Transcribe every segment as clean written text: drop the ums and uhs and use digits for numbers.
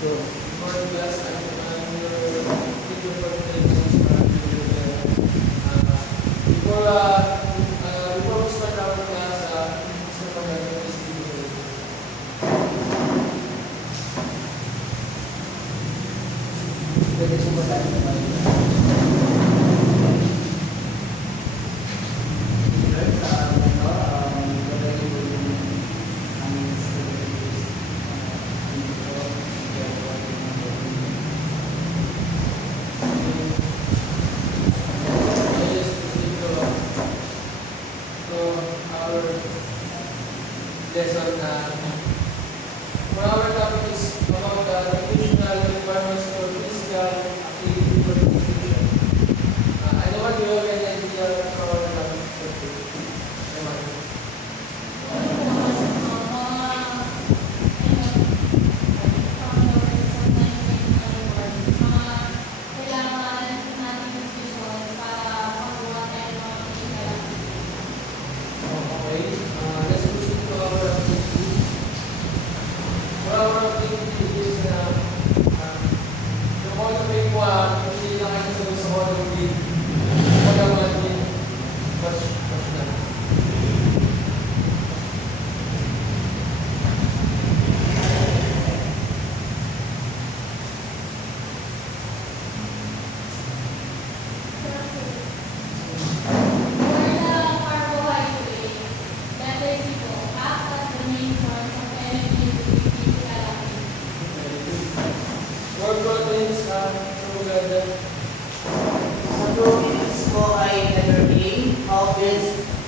So, for the class, I'm your teacher for today. Before we start our class, gusto ko na this video. Pwede ko ba tayo naman? Lesson for our topic is about the traditional requirements for physical activity for education. I don't want to have any idea for our topic for today.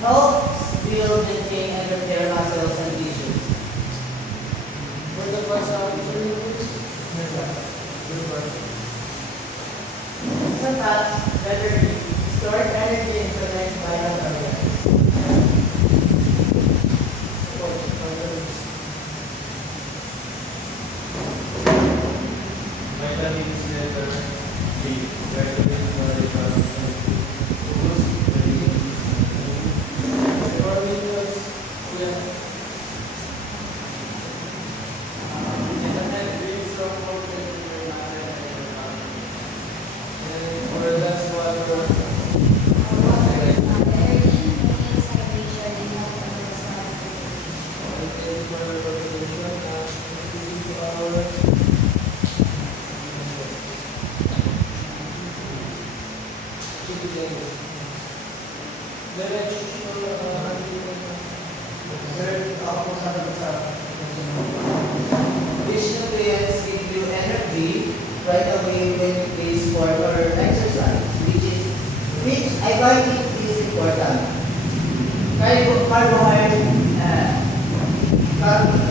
Helps build, maintain, and repair muscles and tissues. For the first Some fats better store energy and protect vital organs. Vitamins letter B, vitamins molecular. Which nutrients give you energy right away when you play sport or exercise, which I think is important.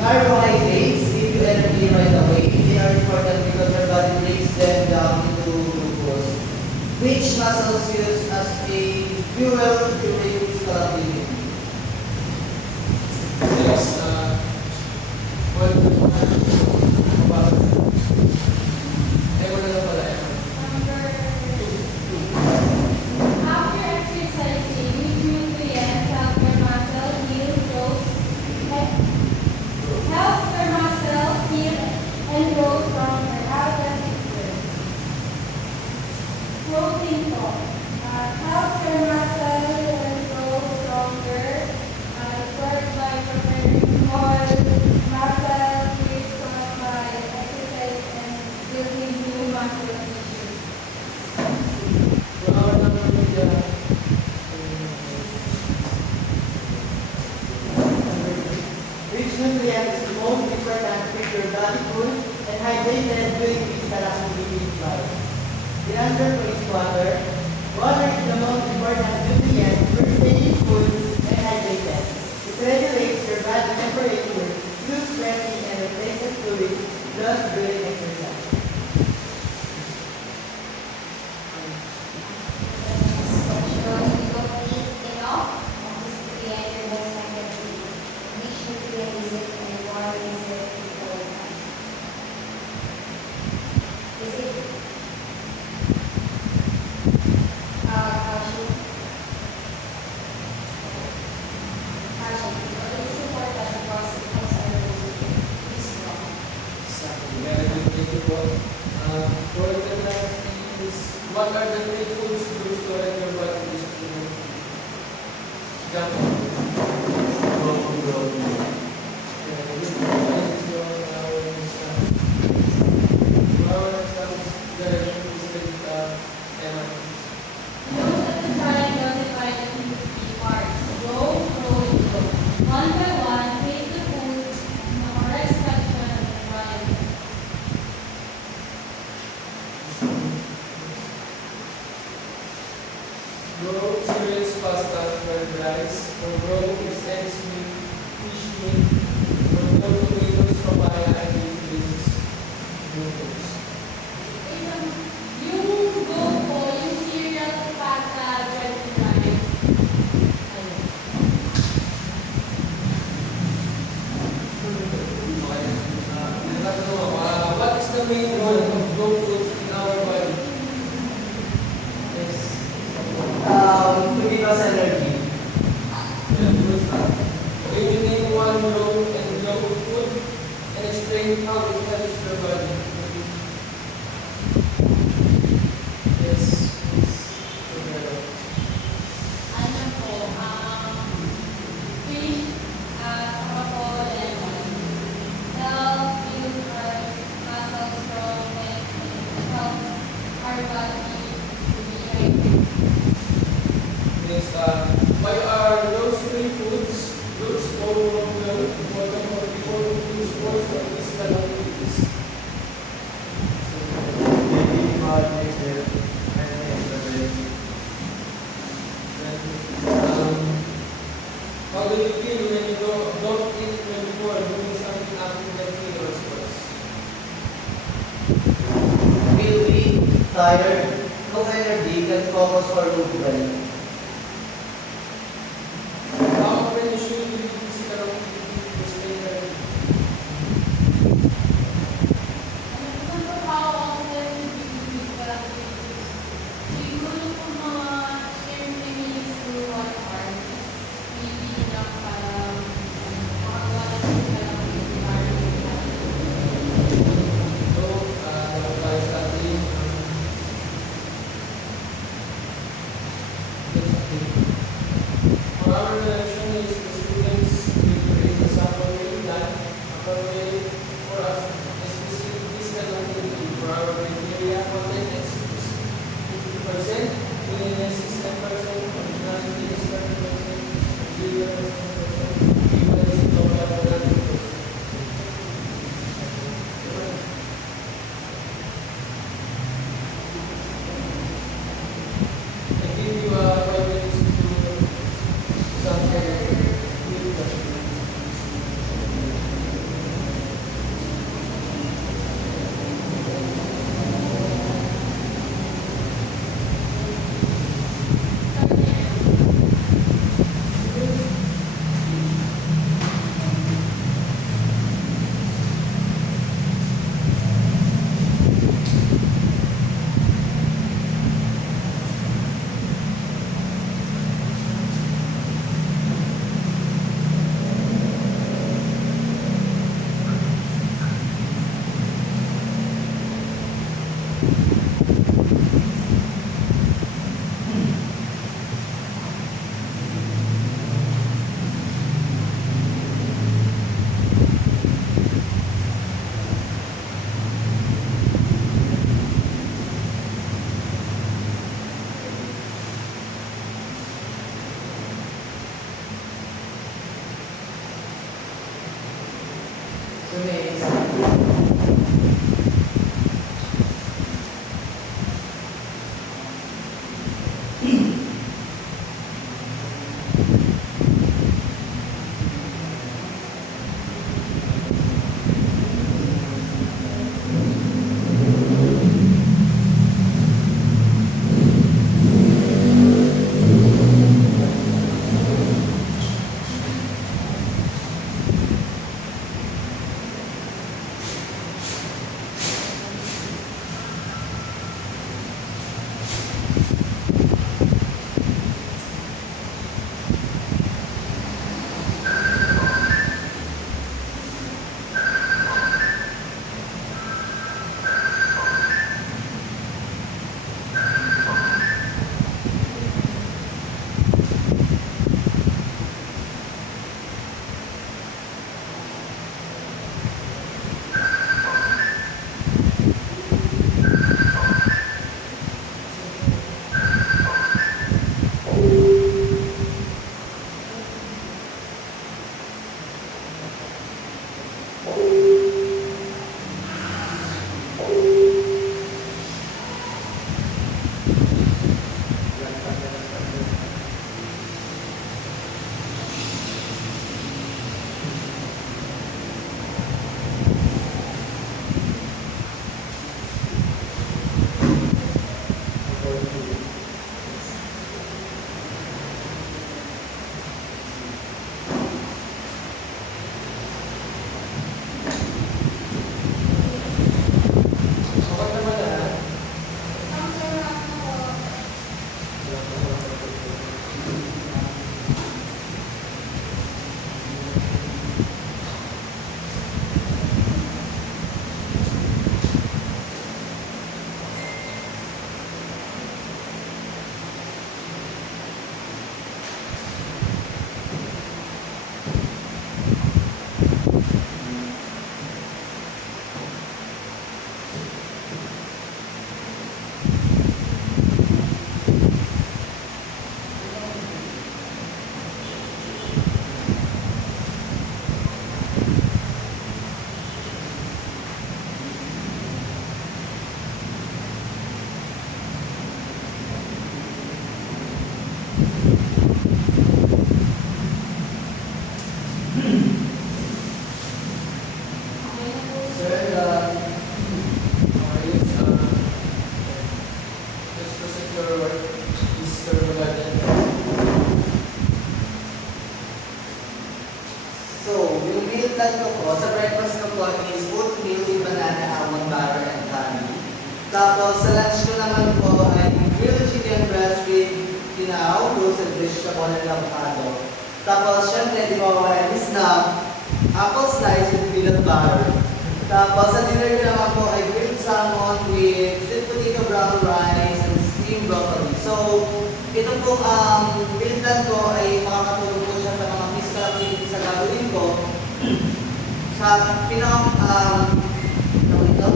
Carbohydrates give you energy right away. They are important because your body breaks them down into glucose, which muscles use as a fuel during physical activity. Next, After exercising, which nutrients help your muscle heal, and grow stronger? How does it work? Protein talk. Helps your muscle and grow stronger. It works by preparing muscle, which caused by exercise and building new muscle tissue. for our number media, Which nutrients is most important to keep your body cool and hydrated during physical activity in life? The answer is water. Water is the most important nutrient for staying cool and hydrated. It regulates your body temperature, use sweating, and replaces fluid lost during exercise. Calcium. very good Sige po. For the last is, what are the three foods used to help your body is to jump up? Most of the time, you're divided into three parts: row, row, and row. One by one, place the food in the correct section of the triangle. Row cereals, pasta, fried rice. For row is eggs, meat, fish meat. For row potatoes, papaya, and beans, noodles. Yung go po, yung cereal, pasta, bread, and rice. Ano? What is the main role of raw foods in our body? Yes. To give us energy. Can you name one raw and low food and explain how it helps your body? Yes. Ano po, fish, saka po lemon. Help build our muscles strong and help our body to be hydrated. Yes. Why are those three foods fruits or important for people who do sports or physical activities? How do you feel when you don't eat when you are doing something active like play or sports? Feel weak, tired, no energy, can focus or move well. How often you should do physical activity to stay healthy? Ano po how often do you do physical activities? Siguro po mga 30 minutes to 1 hour. Maybe lang para makagawa ng physical activity para may So, by studying, for our election is the students will create a sample plan, accordingly for us, a specific physical activity for our criteria, content, and skills. 50%, cleanliness is 10%, functionality is 30%, legal is 10%, legal is total 90%. I give you 5 minutes to something. pineapple and avocado. Tapos, syempre, di mawawala yung snap, apple slice with peanut butter. Tapos, sa dinner ko naman po ay grilled salmon with sweet potato brown rice and steamed broccoli. So, ito po ang meal plan ko ay makakatulong po siya sa mga physical activities na gagawin ko. Sa tawag ito,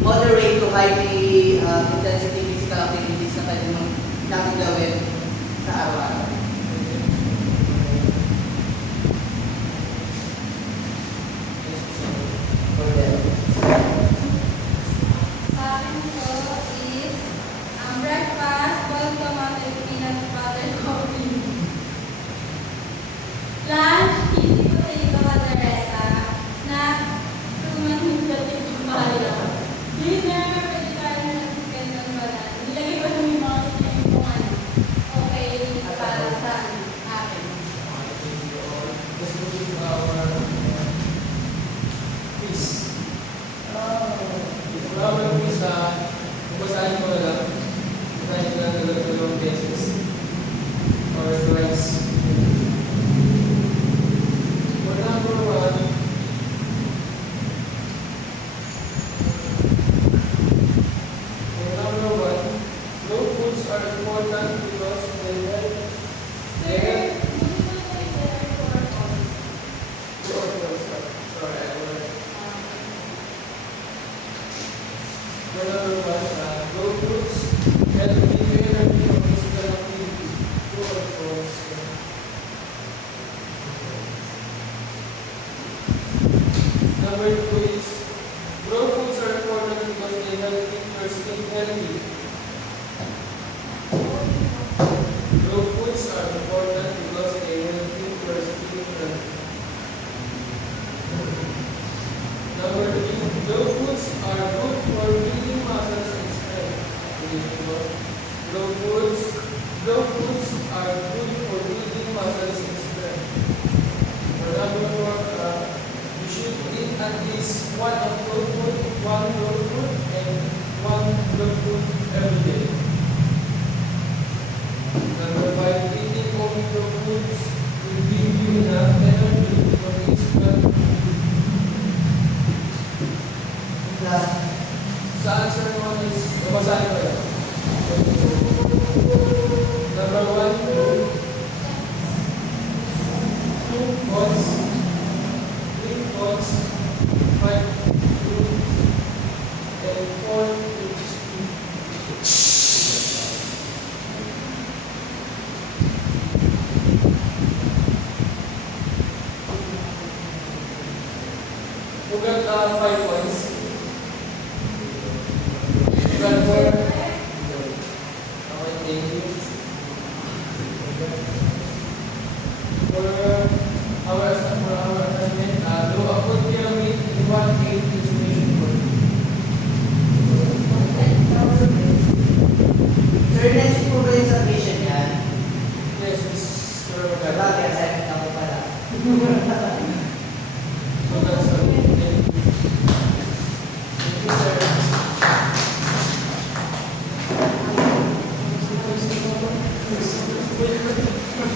moderate to highly intensity physical activities na pwede natin gawin sa araw-araw. Sa akin po is breakfast, boiled tomato with peanut butter coffee. Lunch, easy potato caldereta. Snack, suman with potato papaya. Dinner, vegetarian at chicken and banana. Nilagay ko lang yung mga chicken kung ano. Okay, para sa akin. Let's go to our quiz. Our quiz, babasahin ko na lang. Babasahin ko na lang dalawang beses. Or twice. For number one, low foods are important because they help. They help. Sorry, I was. For number one, low foods help give you energy for physical activity. True or false? Number two is raw foods are important because they help keep your skin healthy. Raw foods are important because they help keep your skin healthy. Number three, raw foods are good for building muscles and strength. Raw foods are good for building muscles and strength. For number four, you should eat at least one raw food and one raw food every day. Number five, eating only raw foods will give you enough energy for physical. Sa answer naman is, babasahin ko lang. Number one,